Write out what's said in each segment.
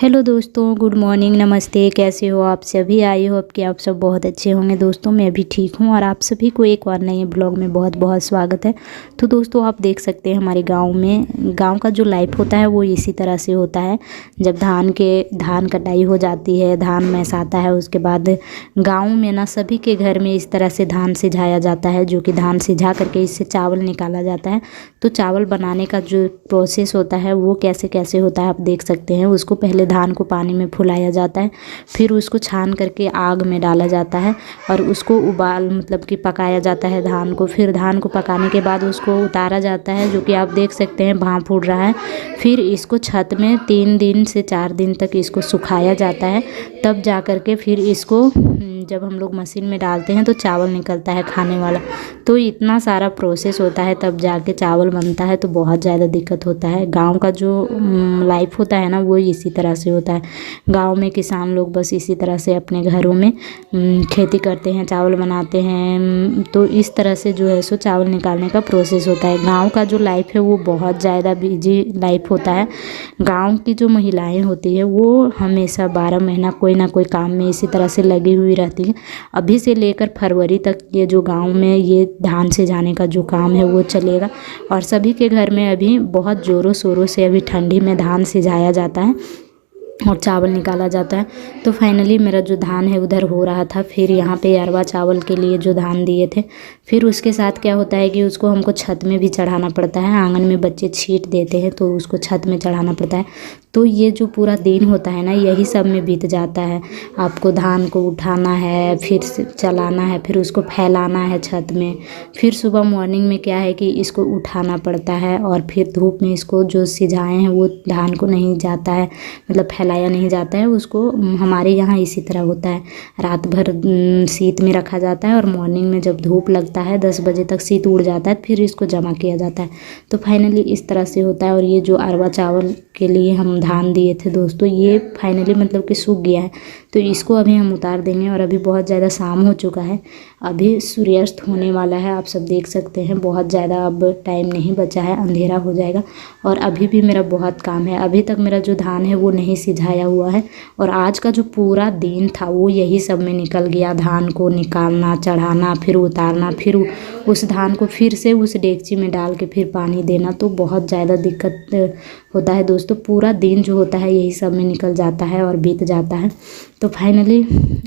Hello दोस्तों, good morning, नमस्ते। कैसे हो आप सभी? आई होप कि आप सब बहुत अच्छे होंगे। दोस्तों मैं भी ठीक हूँ और आप सभी को एक और नए ब्लॉग में बहुत बहुत स्वागत है। तो दोस्तों आप देख सकते हैं हमारे गांव का जो लाइफ होता है वो इसी तरह से होता है। जब धान कटाई हो जाती है, धान मैसाता है, उसके बाद गाँव में ना सभी के घर में इस तरह से धान सिझाया जाता है, जो कि धान सिझा करके इससे चावल निकाला जाता है। तो चावल बनाने का जो प्रोसेस होता है वो कैसे कैसे होता है आप देख सकते हैं। उसको पहले धान को पानी में फुलाया जाता है, फिर उसको छान करके आग में डाला जाता है और उसको मतलब कि पकाया जाता है धान को। फिर धान को पकाने के बाद उसको उतारा जाता है, जो कि आप देख सकते हैं भाप उड़ रहा है। फिर इसको छत में 3 दिन से 4 दिन तक इसको सुखाया जाता है। तब जा कर के फिर इसको जब हम लोग मशीन में डालते हैं तो चावल निकलता है खाने वाला। तो इतना सारा प्रोसेस होता है तब जाके चावल बनता है। तो बहुत ज़्यादा दिक्कत होता है। गांव का जो लाइफ होता है ना वो इसी तरह से होता है। गांव में किसान लोग बस इसी तरह से अपने घरों में खेती करते हैं, चावल बनाते हैं। तो इस तरह से जो है सो चावल निकालने का प्रोसेस होता है। गांव का जो लाइफ है वो बहुत ज़्यादा बिजी लाइफ होता है। गांव की जो महिलाएं होती है वो हमेशा 12 महीना कोई ना कोई काम में इसी तरह से लगी हुई रहती हैं। अभी से लेकर फरवरी तक ये जो गांव में ये धान से जाने का जो काम है वो चलेगा। और सभी के घर में अभी बहुत ज़ोरों शोरों से अभी ठंडी में धान सिझाया जाता है और चावल निकाला जाता है। तो फाइनली मेरा जो धान है उधर हो रहा था। फिर यहाँ पे अरवा चावल के लिए जो धान दिए थे, फिर उसके साथ क्या होता है कि उसको हमको छत में भी चढ़ाना पड़ता है। आंगन में बच्चे छींट देते हैं तो उसको छत में चढ़ाना पड़ता है। तो ये जो पूरा दिन होता है ना यही सब में बीत जाता है। आपको धान को उठाना है, फिर से चलाना है, फिर उसको फैलाना है छत में। फिर सुबह मॉर्निंग में क्या है कि इसको उठाना पड़ता है और फिर धूप में इसको जो सिझाए हैं वो धान को नहीं जाता है, मतलब फैलाया नहीं जाता है उसको। हमारे यहाँ इसी तरह होता है। रात भर शीत में रखा जाता है और मॉर्निंग में जब धूप लगता है 10 बजे तक शीत उड़ जाता है, फिर इसको जमा किया जाता है। तो फाइनली इस तरह से होता है। और ये जो अरवा चावल के लिए हम धान दिए थे दोस्तों, ये फाइनली मतलब कि सूख गया है। तो इसको अभी हम उतार देंगे। और अभी बहुत ज़्यादा शाम हो चुका है, अभी सूर्यास्त होने वाला है। आप सब देख सकते हैं बहुत ज़्यादा अब टाइम नहीं बचा है, अंधेरा हो जाएगा। और अभी भी मेरा बहुत काम है। अभी तक मेरा जो धान है वो नहीं सिझाया हुआ है। और आज का जो पूरा दिन था वो यही सब में निकल गया। धान को निकालना, चढ़ाना, फिर उतारना, फिर उस धान को फिर से उस डेगची में डाल के फिर पानी देना। तो बहुत ज़्यादा दिक्कत होता है दोस्तों। पूरा दिन जो होता है यही सब में निकल जाता है और बीत जाता है। तो फाइनली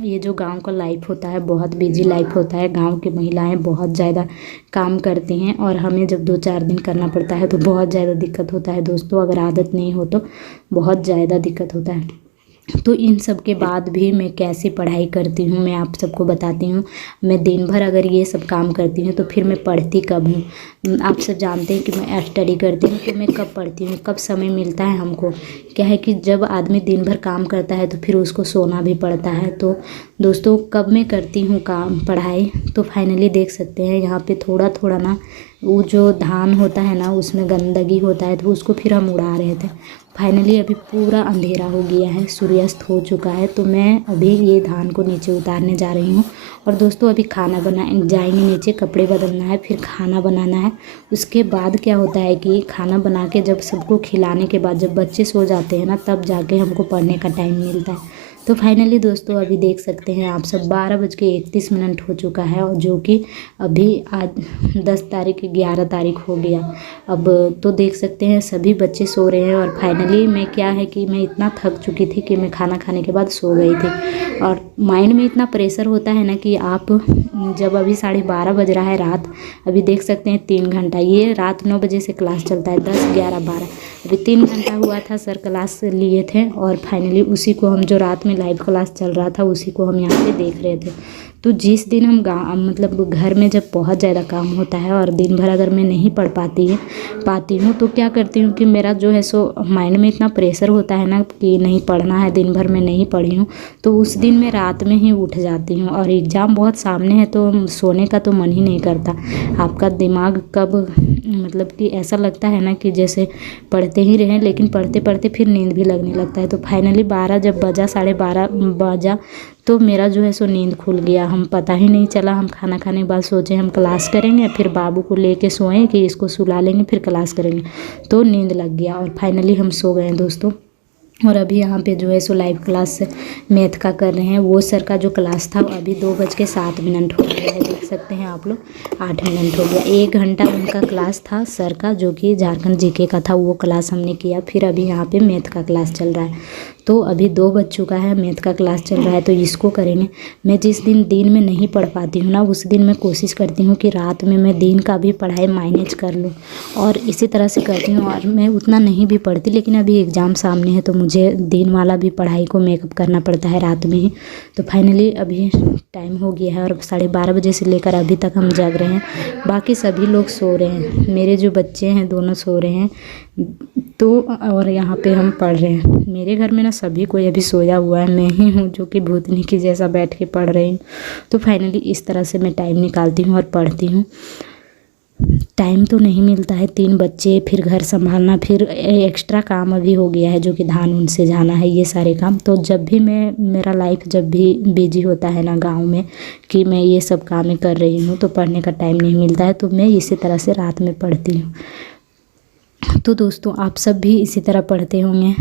ये जो गांव का लाइफ होता है बहुत बिजी लाइफ होता है। गांव की महिलाएं बहुत ज़्यादा काम करती हैं और हमें जब 2-4 दिन करना पड़ता है तो बहुत ज़्यादा दिक्कत होता है दोस्तों। अगर आदत नहीं हो तो बहुत ज़्यादा दिक्कत होता है। तो इन सब के बाद भी मैं कैसे पढ़ाई करती हूँ मैं आप सबको बताती हूँ। मैं दिन भर अगर ये सब काम करती हूँ तो फिर मैं पढ़ती कब हूँ? आप सब जानते हैं कि मैं स्टडी करती हूँ, तो मैं कब पढ़ती हूँ, कब समय मिलता है हमको? क्या है कि जब आदमी दिन भर काम करता है तो फिर उसको सोना भी पड़ता है। तो दोस्तों कब मैं करती हूँ काम पढ़ाई, तो फाइनली देख सकते हैं यहाँ पे थोड़ा थोड़ा ना वो जो धान होता है ना उसमें गंदगी होता है, तो उसको फिर हम उड़ा रहे थे। फाइनली अभी पूरा अंधेरा हो गया है, सूर्यास्त हो चुका है। तो मैं अभी ये धान को नीचे उतारने जा रही हूँ। और दोस्तों अभी खाना जाएंगे नीचे, कपड़े बदलना है, फिर खाना बनाना है। उसके बाद क्या होता है कि खाना बना के जब सबको खिलाने के बाद जब बच्चे सो जाते हैं ना तब जाके हमको पढ़ने का टाइम मिलता है। तो फाइनली दोस्तों अभी देख सकते हैं आप सब 12:31 हो चुका है। और जो कि अभी आज 10 तारीख 11 तारीख हो गया अब। तो देख सकते हैं सभी बच्चे सो रहे हैं। और फाइनली मैं क्या है कि मैं इतना थक चुकी थी कि मैं खाना खाने के बाद सो गई थी। और माइंड में इतना प्रेशर होता है ना कि आप जब अभी 12:30 बज रहा है रात, अभी देख सकते हैं 3 घंटा, ये रात 9 बजे से क्लास चलता है, 10, 11, 12, अभी 3 घंटा हुआ था सर क्लास लिए थे। और फाइनली उसी को हम जो रात में लाइव क्लास चल रहा था उसी को हम यहाँ पे देख रहे थे। तो जिस दिन हम मतलब घर में जब बहुत ज़्यादा काम होता है और दिन भर अगर मैं नहीं पढ़ पाती हूँ तो क्या करती हूँ कि मेरा जो है सो माइंड में इतना प्रेशर होता है ना कि नहीं पढ़ना है, दिन भर में नहीं पढ़ी हूँ, तो उस दिन मैं रात में ही उठ जाती हूँ। और एग्ज़ाम बहुत सामने है तो सोने का तो मन ही नहीं करता। आपका दिमाग कब मतलब कि ऐसा लगता है ना कि जैसे पढ़ते ही रहें, लेकिन पढ़ते पढ़ते फिर नींद भी लगने लगता है। तो फाइनली 12 जब बजा, 12:30 बजा, तो मेरा जो है सो नींद खुल गया। हम पता ही नहीं चला। हम खाना खाने के बाद सोचे हम क्लास करेंगे, फिर बाबू को लेके सोएं कि इसको सुला लेंगे फिर क्लास करेंगे, तो नींद लग गया और फाइनली हम सो गए दोस्तों। और अभी यहाँ पे जो है सो लाइव क्लास मैथ का कर रहे हैं। वो सर का जो क्लास था वो अभी 2:07 हो गया है, देख सकते हैं आप लोग 8 मिनट हो गया। 1 घंटा उनका क्लास था सर का, जो कि झारखंड जीके का था, वो क्लास हमने किया। फिर अभी यहाँ पे मैथ का क्लास चल रहा है। तो अभी 2 बज चुका है, मैथ का क्लास चल रहा है, तो इसको करेंगे। मैं जिस दिन में नहीं पढ़ पाती हूँ ना, उस दिन मैं कोशिश करती हूँ कि रात में मैं दिन का भी पढ़ाई मैनेज कर लूँ, और इसी तरह से करती हूँ। और मैं उतना नहीं भी पढ़ती, लेकिन अभी एग्ज़ाम सामने है तो मुझे दिन वाला भी पढ़ाई को मेकअप करना पड़ता है रात में ही। तो फाइनली अभी टाइम हो गया है और 12:30 बजे से लेकर अभी तक हम जाग रहे हैं। बाकी सभी लोग सो रहे हैं, मेरे जो बच्चे हैं दोनों सो रहे हैं। तो और यहाँ पे हम पढ़ रहे हैं। मेरे घर में ना सभी कोई अभी सोया हुआ है, मैं ही हूँ जो कि भूतनी की जैसा बैठ के पढ़ रही हूँ। तो फाइनली इस तरह से मैं टाइम निकालती हूँ और पढ़ती हूँ। टाइम तो नहीं मिलता है, 3 बच्चे, फिर घर संभालना, फिर एक्स्ट्रा काम अभी हो गया है जो कि धान उनसे जाना है, ये सारे काम। तो जब भी मेरा लाइफ जब भी बिजी होता है ना गांव में कि मैं ये सब काम कर रही हूँ, तो पढ़ने का टाइम नहीं मिलता है। तो मैं इसी तरह से रात में पढ़ती हूँ। तो दोस्तों आप सब भी इसी तरह पढ़ते होंगे,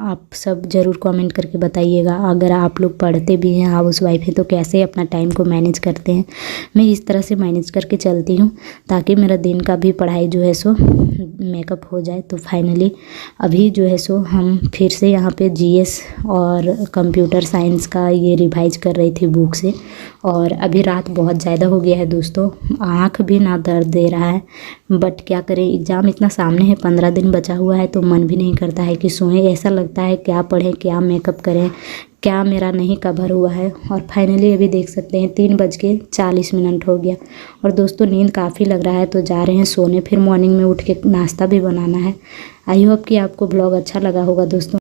आप सब ज़रूर कमेंट करके बताइएगा। अगर आप लोग पढ़ते भी हैं, हाउस वाइफ हैं, तो कैसे अपना टाइम को मैनेज करते हैं। मैं इस तरह से मैनेज करके चलती हूँ ताकि मेरा दिन का भी पढ़ाई जो है सो मेकअप हो जाए। तो फाइनली अभी जो है सो हम फिर से यहाँ पे जीएस और कंप्यूटर साइंस का ये रिवाइज कर रही थी बुक से। और अभी रात बहुत ज़्यादा हो गया है दोस्तों, आँख भी ना दर्द दे रहा है, बट क्या करें, एग्ज़ाम इतना सामने है, 15 दिन बचा हुआ है, तो मन भी नहीं करता है कि सोएं। ऐसा लगता है क्या पढ़ें, क्या मेकअप करें, क्या मेरा नहीं कवर हुआ है। और फाइनली अभी देख सकते हैं 3:40 हो गया। और दोस्तों नींद काफ़ी लग रहा है, तो जा रहे हैं सोने। फिर मॉर्निंग में उठ के नाश्ता भी बनाना है। आई होप कि आपको ब्लॉग अच्छा लगा होगा दोस्तों।